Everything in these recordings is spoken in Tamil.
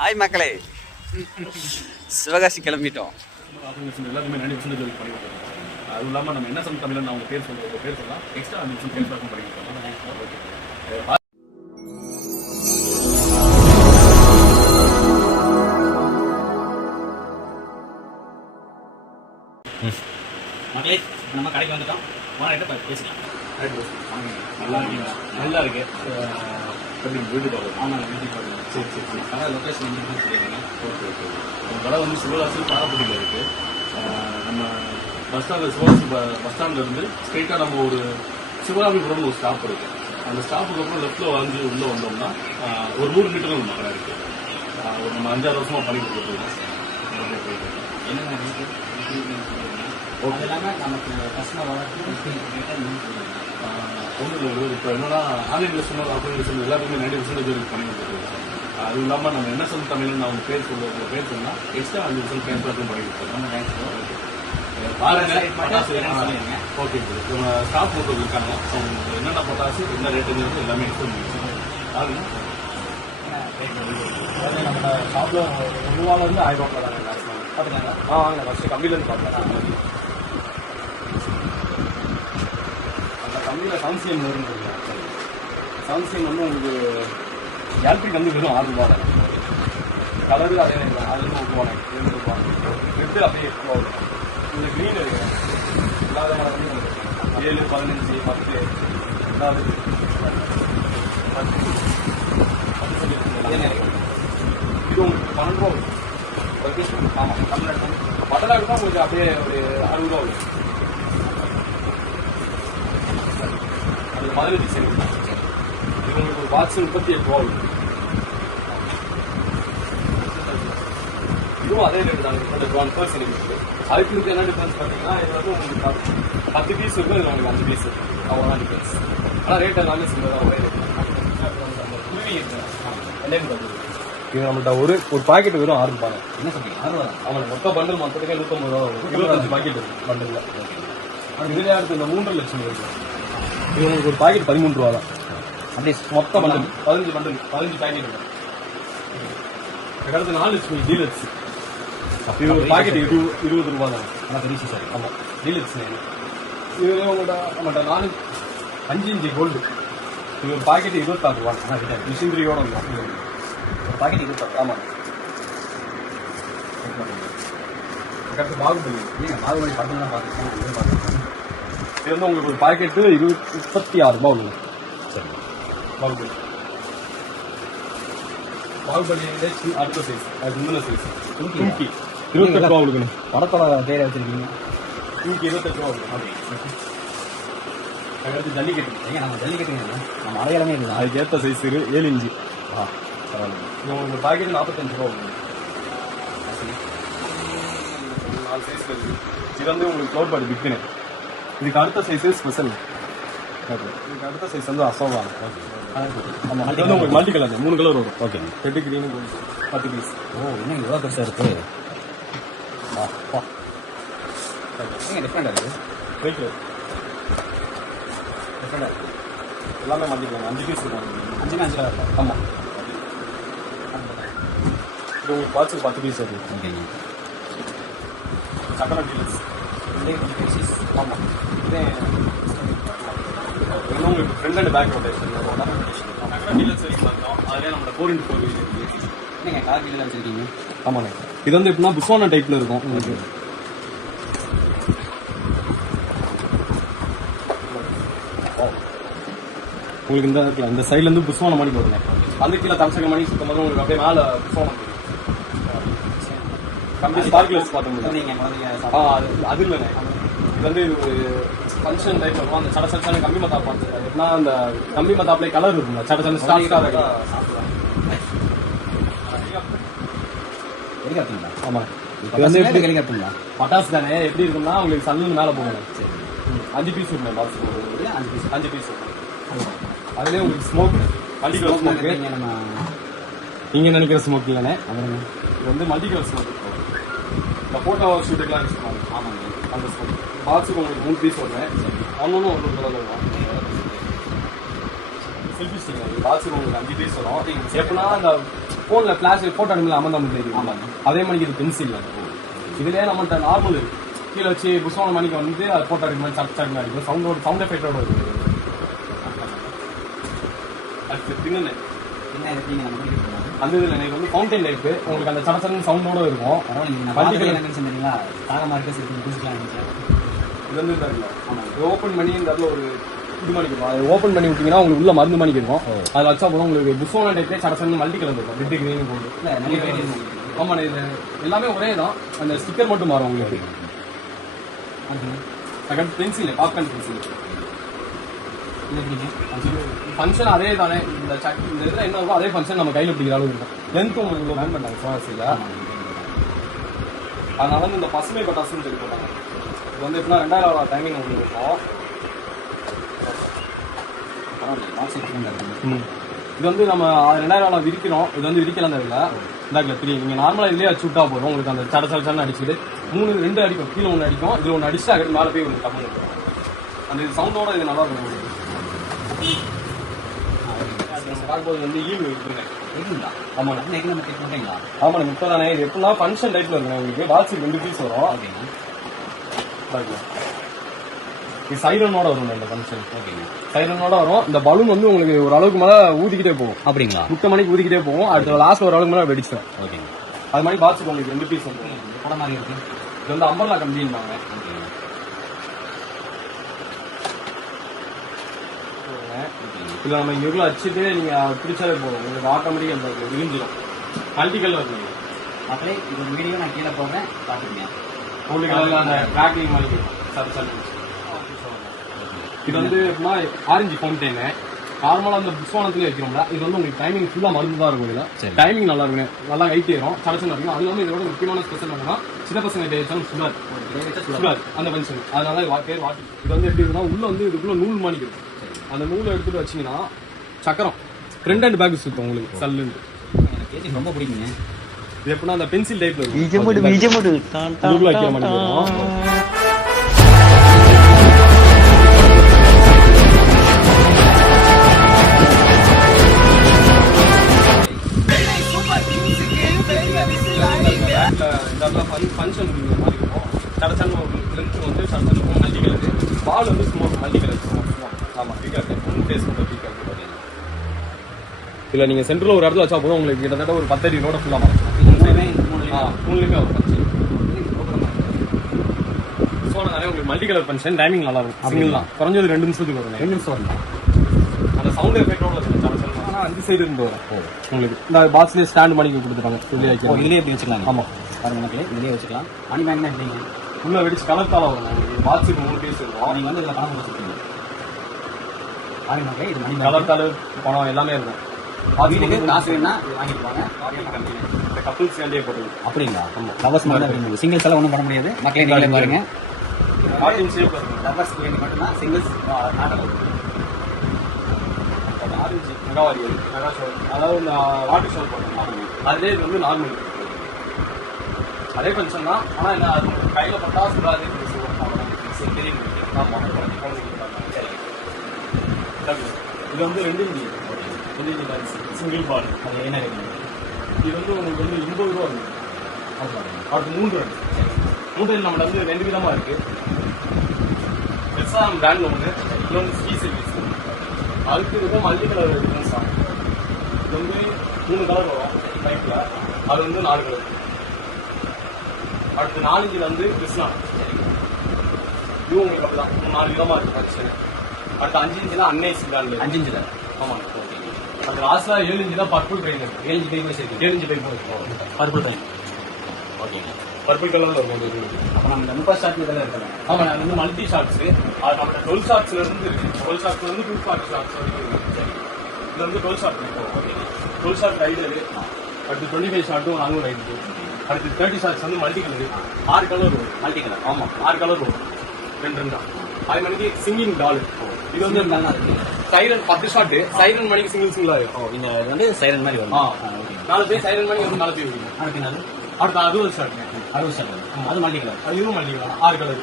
ஹாய் மக்களே, சிவகாசி கிளம்பிட்டோம். எல்லாருமே 90% பண்ணிவிட்டோம். அதுவும் இல்லாமல் நம்ம என்ன சம் தமிழன் அவங்க பேர் சொல்லலாம் எக்ஸ்ட்ரா 5 நிமிஷம் பேர் பண்ணிக்கிட்டோம். மக்களே, நம்ம கடைக்கு வந்துட்டோம். ஓனர்கிட்ட பேசிக்கலாம். நல்லா இருக்கீங்களா? நல்லா இருக்கு. வீட்டு பார்க்கலாம். ஆமாம், வீட்டுக்கு பார்க்கலாம். சரி. கடை லொக்கேஷன் வந்து சொல்லிடுங்க. ஓகே. நம்ம கடை வந்து சிவகாசி பாரப்பட்டியில் இருக்குது. நம்ம பஸ் சிவகாசி பஸ் ஸ்டாண்ட்லேருந்து ஸ்ட்ரெயிட்டாக நம்ம ஒரு சிவகாமிபுரம்னு ஒரு ஸ்டாப் இருக்குது. அந்த ஸ்டாப்புக்கு அப்புறம் லெஃப்ட்டில் வந்து உள்ளே வந்தோம்னா ஒரு 100 மீட்டர் நம்ம கடை இருக்குது. ஒரு நம்ம 5-6 வருஷமாக பண்ணி கொடுத்துருக்கோம். என்னென்ன அது இல்லாமல் நமக்கு கஸ்டமர் வளர்த்து ஒன்றும் இல்லை. இப்போ என்னன்னா ஆன்லைன் கஸ்டமர் ஆஃப்லைன் கஸ்டமர் எல்லாருக்குமே 90% பண்ணி கொடுத்துருக்கோம். அதுவும் இல்லாமல் நம்ம என்ன சொல்ல தமிழ்னு அவங்க பேர் சொன்னால் எக்ஸ்ட்ரா 5% ட்ரான்ஸ்ஃபர் பண்ணி கொடுத்துருக்கோம். பாருங்க, ஓகே. ஸ்டாஃப் மட்டும் இருக்காங்க. அவங்க என்னென்ன பட்டாசு என்ன ரேட்டுங்கிறது எல்லாமே எக்ஸ்பிளைன் பண்ணிடுவோம். பாருங்க, நம்ம ஷாப்பில் 1 ரூபாலேருந்து 1000 ரூபா தாங்க மேக்ஸிமம் பார்த்துக்காங்க. வாங்க ஃபஸ்ட்டு கம்பிலேருந்து பார்க்கலாம். அந்த கம்பியில் சவுன்சியம் வரும்னு சவுன்சியம் வந்து உங்களுக்கு எலக்ட்ரிக் வந்து வெறும் 6 ரூபா தான். கலரு அதே தான், அது 1 ரூபா 2 ரூபா. ரெட்டு அப்படியே வரும். இந்த க்ரீன் இருக்கு இல்லாத மாதிரி வந்து 7, 15, 10 எல்லாவது 10 இது உங்களுக்கு 12 ரூபா வரும் ஒரு பீஸ். ஆமாம், தமிழ்நாடு பட்டலாக இருந்தால் உங்களுக்கு அப்படியே ஒரு 60 ரூபா வரும். அது 15 டிசைன். இது உங்களுக்கு ஒரு பாக்ஸ் 38 ரூபா வரும். இதுவும் அதே ரேட்டு தான். இந்த 1% இருக்குது. அதுக்கு என்ன டிஃபரன்ஸ் பார்த்தீங்கன்னா, இது வந்து உங்களுக்கு 10 பீஸ் இருக்கும், இதில் உங்களுக்கு 5 பீஸ் இருக்கும். அவ்வளோதான் டிஃபரன்ஸ். ஆனால் ரேட் எல்லாமே சின்னதாக ஒரே ரேட் தான். குருவி இருக்கு இது நம்மள்ட்ட ஒரு பாக்கெட் வெறும் 6 ரூபாய். என்ன சொல்றீங்க? 6 ரூபா. அவங்களுக்கு மொத்த பண்டல் மொத்தத்துக்கே 150 ரூபா வரும். 25 பாக்கெட் இருக்கு பண்டலில். இதுலேயே அடுத்து இந்த 3.5 லட்சம் இருக்கு. இது உங்களுக்கு ஒரு பாக்கெட் 13 ரூபா தான். அப்படியே மொத்த பண்டல் 15 பண்டல் 15 பாக்கெட் இருக்கு. அடுத்து 4 லட்சம் டீலக்ஸ். இது ஒரு பாக்கெட் 20 ரூபா தான். நல்லா பெரிய சார். ஆமாம், டீலக்ஸ். இதுலேயே உங்கள்கிட்ட நம்மகிட்ட 5 இன்ச்சு கோல்டு. இது ஒரு பாக்கெட் 26 ரூபா. மிஷினரியோட இருக்கும். ஒரு பாக்கெட் 26. ஆமாம். அடுத்து பாகுபலி. நீங்கள் பாகுபலி படத்தில் தான் பார்த்துருக்கோம். இது வந்து உங்களுக்கு ஒரு பாக்கெட்டு 36 ரூபா உள்ளது. சரி. பாகுபலி அடுத்த சைஸ், அது முந்தின சைஸ். தூக்கி 28 ரூபா கொடுக்கணும். படத்தோட பேரை வச்சிருக்கீங்க. தூக்கி 28 ரூபா கொடுக்கணும். அதுக்கடுத்து ஜல்லிக்கட்டு. ஏங்க நம்ம ஜல்லிக்கட்டுங்க, நம்ம அடையாளமே இல்லை. அதுக்கு ஏற்ற சைஸ் 7 இன்ச்சு. பரவாயில்ல. இது உங்களுக்கு பாக்கெட் 45 ரூபா கொடுக்கணும். 4 சைஸில் இருக்குது. இது வந்து உங்களுக்கு க்ளவுட் பாடி பிக்குன்னு. இதுக்கு அடுத்த சைஸு ஸ்பெஷல். இதுக்கு அடுத்த சைஸ் வந்து அசோகா. ஆமாம், அது வந்து உங்களுக்கு மல்டி கலர் 3 கலர் வரும். ஓகே. Red green 10 piece. ஓ, இன்னும் எவ்வளோ பெருசாக இருக்குது. ஏங்க டிஃப்ரெண்டாக இருக்குது. வெயிட் டிஃப்ரெண்டாக இருக்குது. எல்லாமே மல்டி 5 பீஸ் இருக்கும். 5 கலர். ஆமாம், இது உங்களுக்கு பாக்ஸுக்கு 10 பீஸ் வருது. ஓகேங்க. சக்கரை டீலக்ஸ். ஆமாம், இதே இன்னும் உங்களுக்கு ஃப்ரண்ட் அண்ட் பேக் ரொட்டேஷன். சக்கரை டீலக்ஸ் வரைக்கும் பார்த்தோம். அதிலே நம்மளோட 4x4 வீல் இருக்குது. என்னங்க கார் கீழே வச்சுருக்கீங்க? ஆமாண்ணே, இது வந்து எப்படின்னா புஸ்வானா டைப்பில் இருக்கும். உங்களுக்கு உங்களுக்கு இந்த இடத்துல இந்த சைட்லேருந்து புஸ்வான மாதிரி போடுங்க. அந்த கீழே தம்சக மணி சுத்தம் போது உங்களுக்கு அப்படியே மேலே புஸ்வானம் போடும். கம்பி ஸ்பார்க்லர்ஸ் பார்த்தோம். அது இல்லைண்ணே, இது வந்து இது ஒரு ஃபங்க்ஷன் டைப் இருக்கும். அந்த சடசடான கம்பி மத்தாப் பார்த்து எப்படின்னா அந்த கம்பி மத்தாப்லேயே கலர் இருக்குங்க. சடசன ஸ்டார். ஹெலிகாப்டருங்களா? ஆமாம், இது வந்து ஹெலிகாப்டருங்களா? பட்டாசு தானே. எப்படி இருக்குன்னா உங்களுக்கு சன்னு மேலே போகணும். சரி. 5 பீஸ் இருக்கும் பாக்ஸ். 5 பீஸ் அதுலேயே உங்களுக்கு ஸ்மோக் மல்டிகலர் ஸ்மோக்கு. நம்ம நீங்கள் நினைக்கிற ஸ்மோக் இல்லைண்ணே, அவருங்க இது வந்து மல்டிகலர் ஸ்மோக். இந்த ஃபோட்டோ ஷூட்டுக்கெலாம் யூஸ் பண்ணுவாங்க. ஆமாங்க. அந்த ஸ்மோக் பாக்ஸுக்கு உங்களுக்கு 3 பீஸ் வருவேன். ஒன்று ஒரு கலர் வரும். செல்ஃபி ஸ்டிக் பாக்ஸுக்கு உங்களுக்கு 5 பீஸ் வரும். எப்படின்னா அந்த ஃபோனில் ஃபிளாஷ் ஃபோட்டோ அனுப்பல அமர்ந்தாமல் தெரியும். அதே மாதிரி இது பென்சில். இதுலேயே நம்மள்கிட்ட நார்மல் இருக்கு. கீழே வச்சு புஷ்வான மணிக்கு வந்து அது ஃபோட்டோ எடுக்க மாதிரி சட் அடிக்கும். சவுண்ட் எஃபெக்டோட இருக்குது. அது பின்னு அந்த இதில் எனக்கு வந்து ஃபவுண்டைன் டைப்பு உங்களுக்கு அந்த சடசடன் சவுண்டோட இருக்கும். இது வந்து இது ஓப்பன் பண்ணி இந்த இடத்துல ஒரு இது பண்ணிக்கணும். அதை ஓப்பன் பண்ணி விட்டீங்கன்னா உங்களுக்கு உள்ள மருந்து பண்ணிக்கணும். அதில் வச்சா போதும் உங்களுக்கு புஷ்வான டைப்லேயே சடசடன் மல்டி கலர் இருக்கும். ரெட் கிரீன் போட்டு. ஆமாம் இது எல்லாமே ஒரே தான். அந்த ஸ்டிக்கர் மட்டும் மாறும் உங்களுக்கு. Second pencil popcorn pencil function அதே தானே. இந்த இதில் என்ன இருக்கும் அதே ஃபங்க்ஷன் நம்ம கையில் பிடிக்கிற அளவு இருக்கும். லென்த்தும் உங்களுக்கு பேன் பண்ணாங்க சுவாசியில். அதனால வந்து இந்த பசுமை பட்டாசுன்னு சொல்லி போட்டாங்க. இது வந்து எப்படின்னா 2000 டைமிங் உங்களுக்கு இருக்கும். இது வந்து நம்ம 2000 விரிக்கிறோம். இது வந்து விரிக்கலாம் தேவையில்ல. இந்தாக்கில் 3 நீங்கள் நார்மலாக இதுலேயே அடிச்சு விட்டா போதும். உங்களுக்கு அந்த சடசடன்னு அடிச்சுட்டு 2 அடிக்கும். கீழே 1 அடிக்கும். இதில் 1 அடிச்சு அங்கே மேலே போய் உங்களுக்கு கம்மி இருக்கும். அந்த இது சவுண்டோட இது நல்லா இருக்கும். பார்க்கும்போது வந்து ஈவு இருக்குங்க. ஆமாண்ணா ஆமாண்ணா 30 தானே. இது எப்படின்னா ஃபங்க்ஷன் டைப்பில் இருக்குங்க. உங்களுக்கு வாட்சி 2 பீஸ் வரும். இது சைரனோட வரும். இந்த ஃபங்க்ஷன் சைரனோட வரும். இந்த பலூன் வந்து உங்களுக்கு ஒரு அளவுக்கு மேலே ஊதிக்கிட்டே போகும். அப்படிங்களா? 8 மணிக்கு ஊதிக்கிட்டே போகும். அடுத்த லாஸ்ட் ஒரு அளவுக்கு மேலே வெடிச்சிடும். ஓகேங்க. அது மாதிரி வாட்சி உங்களுக்கு 2 பீஸ் வந்து மாதிரி இருக்கு. இது வந்து அம்பர்லா கம்பெனின்பாங்க. இதில் நம்ம இவ்வளோ அடிச்சுட்டு நீங்கள் பிடிச்சாலே போதும். உங்களுக்கு ஆட்டோமேட்டிக் அந்த விழிஞ்சிடும். மல்டி கலர் இருக்கும். அப்படியே இது வீடியோ நான் கீழே போடுறேன் பார்த்துருங்க. கோல்டு கலரில் அந்த கிராக்லிங் மாதிரி சரி. இது வந்து எப்படின்னா ஆரஞ்சு ஃபவுண்டைனு நார்மலாக அந்த புஷ்வானத்துலேயே வைக்கிறோம்ல. இது வந்து உங்களுக்கு டைமிங் ஃபுல்லாக மருந்து தான் இருக்கும். இதில் டைமிங் நல்லா இருக்கும். நல்லா கைட்டு ஏறும். சடச்சல் இருக்கும். அது வந்து இதோட முக்கியமான ஸ்பெஷல் என்னன்னா சின்ன பசங்க தேய்ச்சாலும் சுகர் அந்த ஃபங்க்ஷன். அதனால பேர் வாட்டி. இது வந்து எப்படி இருக்குன்னா உள்ள வந்து இதுக்குள்ள நூல் மாணிக்கு இருக்கும். அந்த நூலை எடுத்துட்டு வச்சிங்கன்னா சக்கரம் 2 பேக் சுற்றும் உங்களுக்கு சல்லுன்னு. ரொம்ப பிடிக்குங்க. இது எப்படின்னா அந்த பென்சில் டைப்ல இருக்கும். வைக்கிற மாதிரி இருக்கும். ஃபங்க்ஷன் மாதிரி இருக்கும். சடச்சல் லென்த் வந்து சடச்சல் மல்டி கலர். பால் வந்து சும்மா மல்டி கலர். ஆமாம் பீக்காக்கு ஃபேஸ் பண்ணுற பீக்காக்கு. இல்லை நீங்கள் சென்டரில் ஒரு இடத்துல வச்சா போதும் உங்களுக்கு கிட்டத்தட்ட ஒரு 10 அடி ரோட ஃபுல்லாக மாறும். 3லேயுமே ஒரு ஃபங்க்ஷன். ஸோ நிறைய உங்களுக்கு மல்டி கலர் ஃபங்க்ஷன். டைமிங் நல்லா இருக்கும். சிங்கிள் தான் குறைஞ்சது 2 நிமிஷத்துக்கு வரும். 2 நிமிஷம் வரும். அந்த சவுண்ட் எஃபெக்டோட இருக்கும். சடச்சல் ஆனால் 5 சைடு இருந்து வரும் உங்களுக்கு. இந்த பாக்ஸ்லேயே ஸ்டாண்ட் பண்ணி கொடுத்துருக்காங்க. இதுலேயே எப்படி வச்சுக்கலாம்? ஆமாம் பாருங்க மக்களே, இதுலேயே வச்சுக்கலாம். மணி பேங்க்னா எப்படிங்க? உள்ள வெடிச்சு கலர்த்தால வரும். வாட்சுக்கு 3 பீஸ் இருக்கும். நீங்கள் வந்து இதில் பணம் வச்சுருக்கீங்க. பாருங்க மக்களே, இது மணி கலர்த்தால பணம் எல்லாமே இருக்கும். வீட்டுக்கு காசு வேணா வாங்கிடுவாங்க. இந்த கப்புள்ஸ் வேண்டியே போட்டு அப்படிங்களா? லவர்ஸ் மட்டும் சிங்கிள்ஸ் எல்லாம் ஒன்றும் பண்ண முடியாது. மக்களே நீங்களே பாருங்க. லவர்ஸ் வேண்டி மட்டும்தான் சிங்கிள்ஸ் நாட்டலாம். ஆரஞ்சு மெகாவாரி மெகா ஷோ, அதாவது இந்த வாட்டர் ஷோ போட்டோம். அதுலேயே இது வந்து நார்மல் அதே ஃபங்க்ஷன் தான். ஆனால் என்ன அது கையில் பட்டா சுடாது தெரியும். ஆமாம் இது வந்து 2 இன்ச்சி சிங்கிள் பால். அது என்ன இருக்குது? இது வந்து உங்களுக்கு வந்து 80 ரூபா இருக்குது. அடுத்து 3 ரன். 3 ரன் நம்மகிட்ட வந்து 2 விதமாக இருக்குது. பெருசாக பிராண்டில் ஒன்று, இன்னொன்று ஸ்கீ சர்வீஸ். அதுக்கு இதுவும் மல்டி கலர் டிஃப்ரென்ஸ் தான். இது வந்து 3 கலர் வரும் பைப்பில். அது வந்து 4 கலர். அடுத்து 4 இன்ச்சில் வந்து கிருஷ்ணா. இதுவும் உங்களுக்கு அப்படி தான் 4 விதமாக இருக்குது ஃபங்க்ஷன். அடுத்து 5 இன்ச்சில் அன்னைஸ் பிராண்ட். 5 இன்ச்சில் ஆமாம். அது லாஸ்ட்டாக 7 இன்ச்சு தான் பர்பிள் ட்ரெயின் இருக்குது. 7 இன்ச்சு பைப் வச்சிருக்கு. 7 இன்ச்சு பைப் இருக்கும். Purple train. ஓகேங்க. பர்பிள் கலரில் இருக்கும். அப்போ நம்ம இந்த 30 ஷார்ட் இதெல்லாம் இருக்கலாம். ஆமாம், நாங்கள் வந்து மல்டி ஷார்ட்ஸு. அது நம்ம 12 ஷார்ட்ஸ்லேருந்து இருக்குது. 12 ஷார்ட்ஸ்லேருந்து 240 ஷார்ட்ஸ் வரைக்கும் இருக்குது. இது வந்து 12 ஷார்ட் இருக்கும். ஓகேங்க. 12 ஷார்ட் ரைடரு. அடுத்து 25 ஷார்ட்டும் நாங்களும் ரைடு. அடுத்து 30 ஷார்ட்ஸ் வந்து மல்டி கலரு. 6 கலர் வரும். Multi colour. ஆமாம், 6 கலர் வரும். 2 தான். அதே மணிக்கு சிங்கிங் டால். இது வந்து சைரன் 10 ஷாட். சைரன் மணிக்கு சிங்கிள் ஆகும். நீங்க இது வந்து சைரன் மாதிரி வரும். 4 பேர் சைரன் மணி வந்து 4 பேர் வருவீங்க. அடுத்து 60 ஷாட். 60 ஷாட் அது மல்டி கலர். அது இதுவும் மல்டி கலர். 6 கலர்.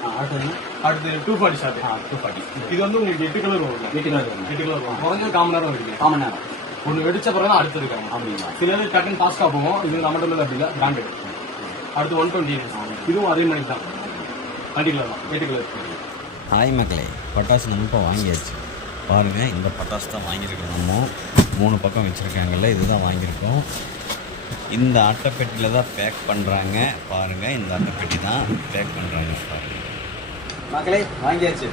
அடுத்து 240 ஷாட். 240. இது வந்து உங்களுக்கு 8 கலர் வரும். 8 கலர் வரும். 8 கலர் வரும். குறைஞ்ச காமன் நேரம் வருவீங்க. காமன் நேரம் ஒன்று வெடிச்ச பிறகு தான் அடுத்து இருக்காங்க. அப்படிங்களா? சிலது டக்குன்னு ஃபாஸ்ட்டாக போகும். இது நம்மகிட்ட உள்ளது அப்படி இல்லை, பிராண்டட். அடுத்து 120 இதுவும் அதே மாதிரி தான், 20 கலர் தான், 8 கலர். ஹாய் மக்களே, பட்டாசு நம்ம இப்போ வாங்கியாச்சு. பாருங்கள், இந்த பட்டாசு தான் வாங்கியிருக்கோம். நம்ம 3 பக்கம் வச்சுருக்காங்கல்ல, இதுதான் வாங்கியிருக்கோம். இந்த அட்டைப்பெட்டியில் தான் பேக் பண்ணுறாங்க. பாருங்கள், இந்த அட்டைப்பெட்டி தான் பேக் பண்ணுறாங்க. பாருங்கள் மக்களே வாங்கியாச்சு.